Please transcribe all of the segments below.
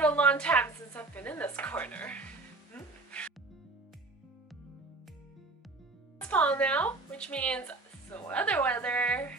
been a long time since I've been in this corner. It's fall now, which means so weather.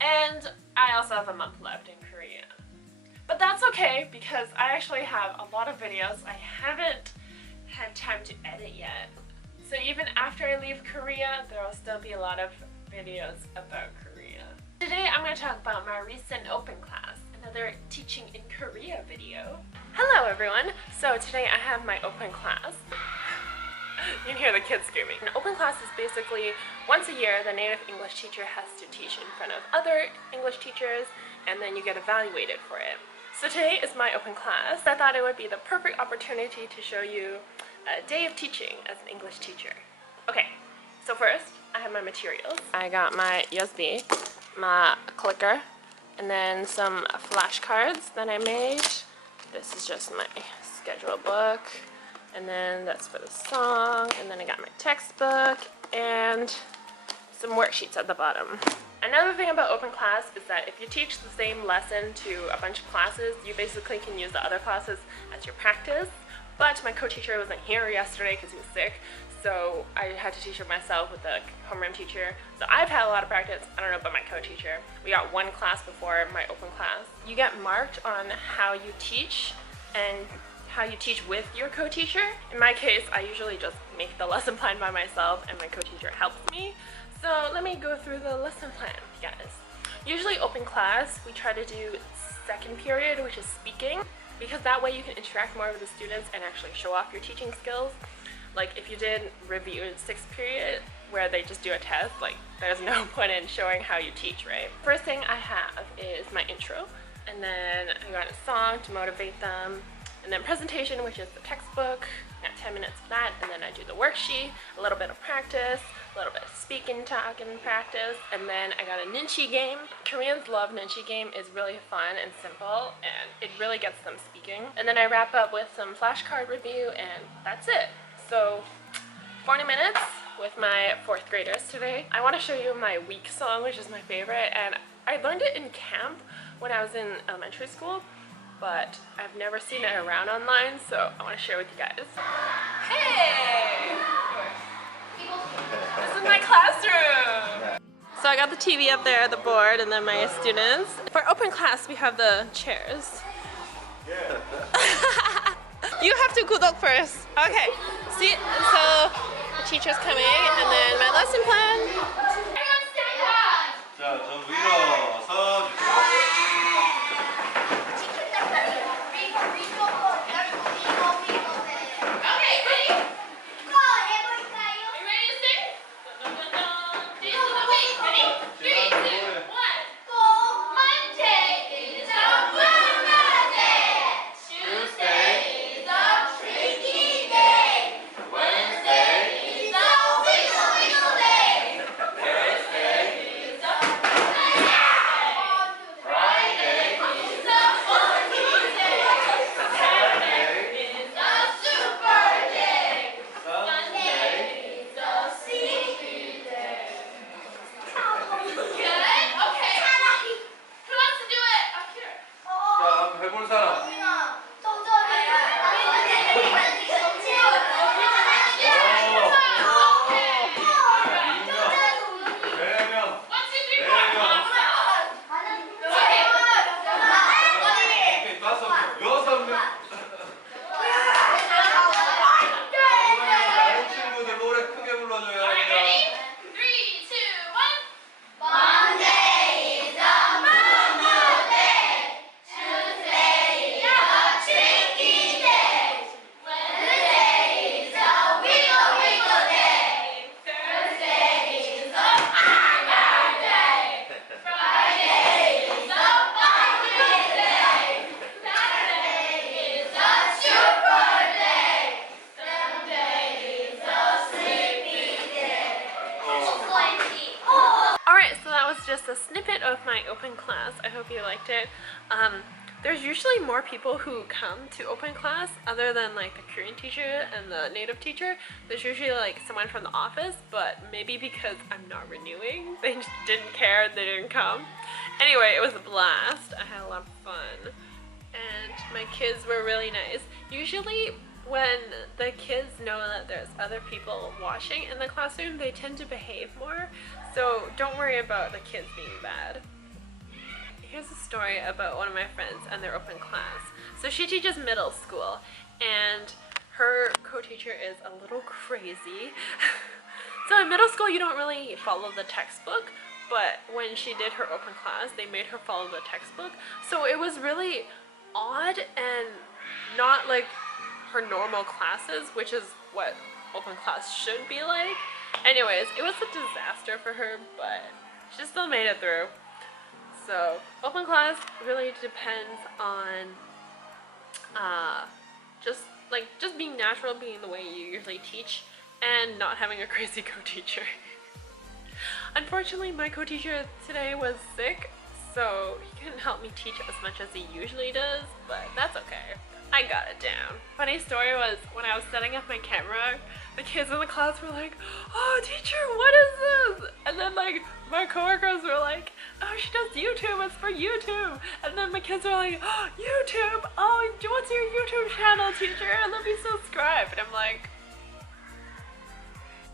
And I also have a month left in Korea. But that's okay because I actually have a lot of videos I haven't had time to edit yet. So even after I leave Korea, there will still be a lot of videos about Korea. Today I'm going to talk about my recent open class, another teaching in Korea video. Hello everyone! So today I have my open class. You can hear the kids screaming. An open class is basically once a year the native English teacher has to teach in front of other English teachers and then you get evaluated for it. So today is my open class. I thought it would be the perfect opportunity to show you a day of teaching as an English teacher. Okay, so first I have my materials. I got my USB, my clicker, and then some flashcards that I made. This is just my schedule book, and then that's for the song, and then I got my textbook and some worksheets at the bottom. Another thing about open class is that if you teach the same lesson to a bunch of classes, you basically can use the other classes as your practice. But my co-teacher wasn't here yesterday because he was sick, so I had to teach it myself with the homeroom teacher. So I've had a lot of practice. I don't know about my co-teacher. We got one class before my open class. You get marked on how you teach and how you teach with your co-teacher. In my case, I usually just make the lesson plan by myself and my co-teacher helps me. So let me go through the lesson plan, guys. Usually open class, we try to do second period, which is speaking, because that way you can interact more with the students and actually show off your teaching skills. Like if you did review in sixth period, where they just do a test, like there's no point in showing how you teach, right? First thing I have is my intro, and then I got a song to motivate them, and then presentation, which is the textbook. I got 10 minutes for that, and then I do the worksheet, a little bit of practice, a little bit of speaking, talking practice, and then I got a ninchi game. Koreans love ninchi game. It's really fun and simple, and it really gets them speaking. And then I wrap up with some flashcard review, and that's it. So 40 minutes with my 4th graders today. I want to show you my week song, which is my favorite, and I learned it in camp when I was in elementary school, but I've never seen it around online, so I want to share with you guys. Hey! This is my classroom! So I got the TV up there, the board, and then my students. For open class, we have the chairs. Yeah. You have to kudok first. Okay. See, so the teacher's coming, and then my lesson plan. Just a snippet of my open class. I hope you liked it. There's usually more people who come to open class other than like the Korean teacher and the native teacher. There's usually like someone from the office, but maybe because I'm not renewing, they just didn't care, they didn't come. Anyway, it was a blast. I had a lot of fun. And my kids were really nice. Usually when the kids know that there's other people watching in the classroom, they tend to behave more. So don't worry about the kids being bad. Here's a story about one of my friends and their open class. So she teaches middle school and her co-teacher is a little crazy. So in middle school you don't really follow the textbook, but when she did her open class they made her follow the textbook. So it was really odd and not like her normal classes, which is what open class should be like. Anyways, it was a disaster for her, but she still made it through. So open class really depends on just being natural, being the way you usually teach, and not having a crazy co-teacher. Unfortunately, my co-teacher today was sick, so he couldn't help me teach as much as he usually does, but that's okay. I got it down. Funny story was when I was setting up my camera, the kids in the class were like, "Oh, teacher, what is this?" And then like my coworkers were like, "Oh, she does YouTube, it's for YouTube." And then my kids were like, "Oh, YouTube, oh, what's your YouTube channel, teacher? Let me subscribe." And I'm like,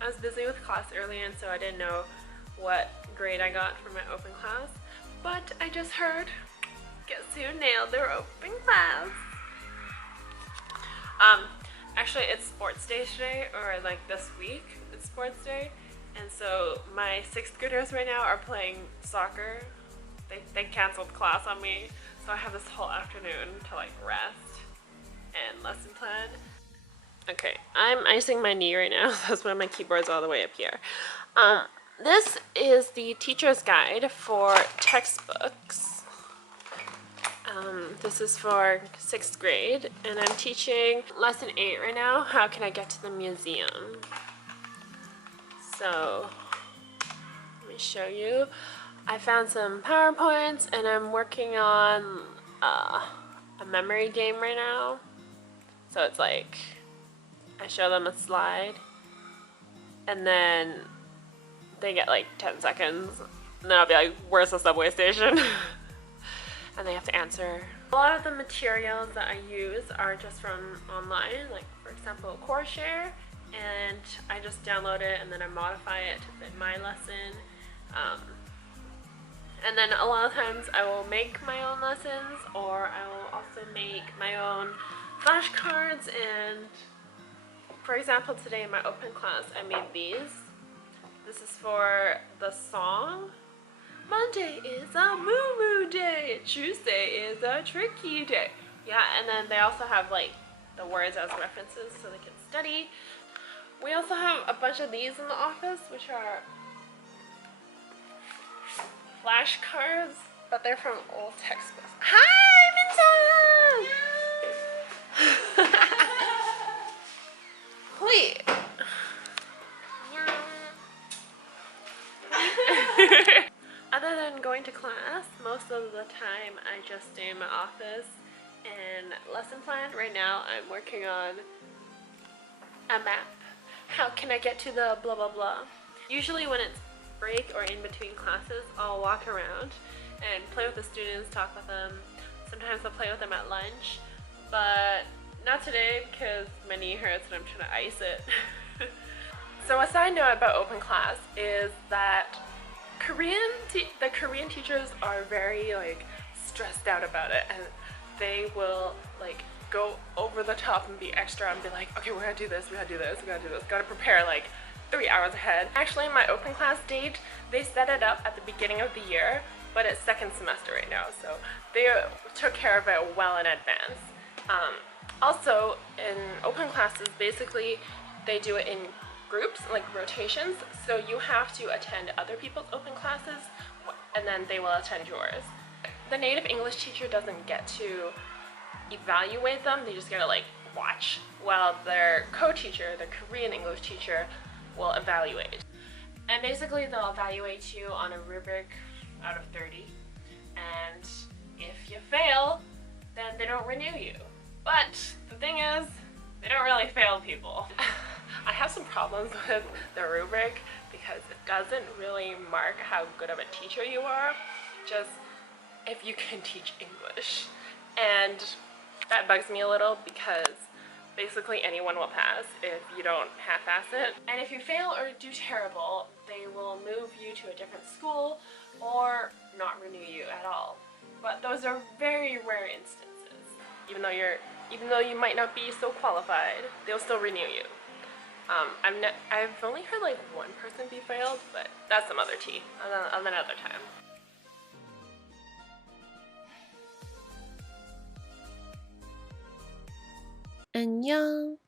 I was busy with class earlier and so I didn't know what grade I got for my open class, but I just heard, guess who nailed their open class? Actually it's sports day today, or like this week it's sports day, and so my 6th graders right now are playing soccer. They canceled class on me, so I have this whole afternoon to like rest and lesson plan. Okay, I'm icing my knee right now. That's why my keyboard's all the way up here. This is the teacher's guide for textbooks. This is for 6th grade, and I'm teaching lesson 8 right now, How Can I Get to the Museum? So, let me show you. I found some PowerPoints, and I'm working on a memory game right now. So it's like, I show them a slide, and then they get like 10 seconds, and then I'll be like, "Where's the subway station?" And they have to answer. A lot of the materials that I use are just from online, like for example Coursera, and I just download it and then I modify it to fit my lesson. And then a lot of times I will make my own lessons, or I will also make my own flashcards. And for example, today in my open class I made these. This is for the song. Monday is a moo-moo day, Tuesday is a tricky day. Yeah, and then they also have like the words as references so they can study. We also have a bunch of these in the office, which are flashcards, but they're from old textbooks. Hi, Vincent! Please. Other than going to class, most of the time I just stay in my office and lesson plan. Right now I'm working on a map. How can I get to the blah blah blah? Usually when it's break or in between classes, I'll walk around and play with the students, talk with them. Sometimes I'll play with them at lunch, but not today because my knee hurts and I'm trying to ice it. So a side note about open class is that the Korean teachers are very like stressed out about it, and they will like go over the top and be extra and be like, "Okay, we're gonna do this, we gotta do this, we gotta do this." Gotta prepare like 3 hours ahead. Actually, my open class date, they set it up at the beginning of the year, but it's 2nd semester right now, so they took care of it well in advance. Also, in open classes, basically they do it in groups, like rotations, so you have to attend other people's open classes and then they will attend yours. The native English teacher doesn't get to evaluate them, they just get to like watch, while their co-teacher, the Korean English teacher, will evaluate. And basically they'll evaluate you on a rubric out of 30, and if you fail, then they don't renew you. But the thing is, they don't really fail people. I have some problems with the rubric because it doesn't really mark how good of a teacher you are, just if you can teach English. And That bugs me a little because basically anyone will pass if you don't half-ass it. And if you fail or do terrible, they will move you to a different school or not renew you at all. But those are very rare instances. Even though you might not be so qualified, they'll still renew you. I've only heard like one person be failed, but that's some other tea on another time. 안녕.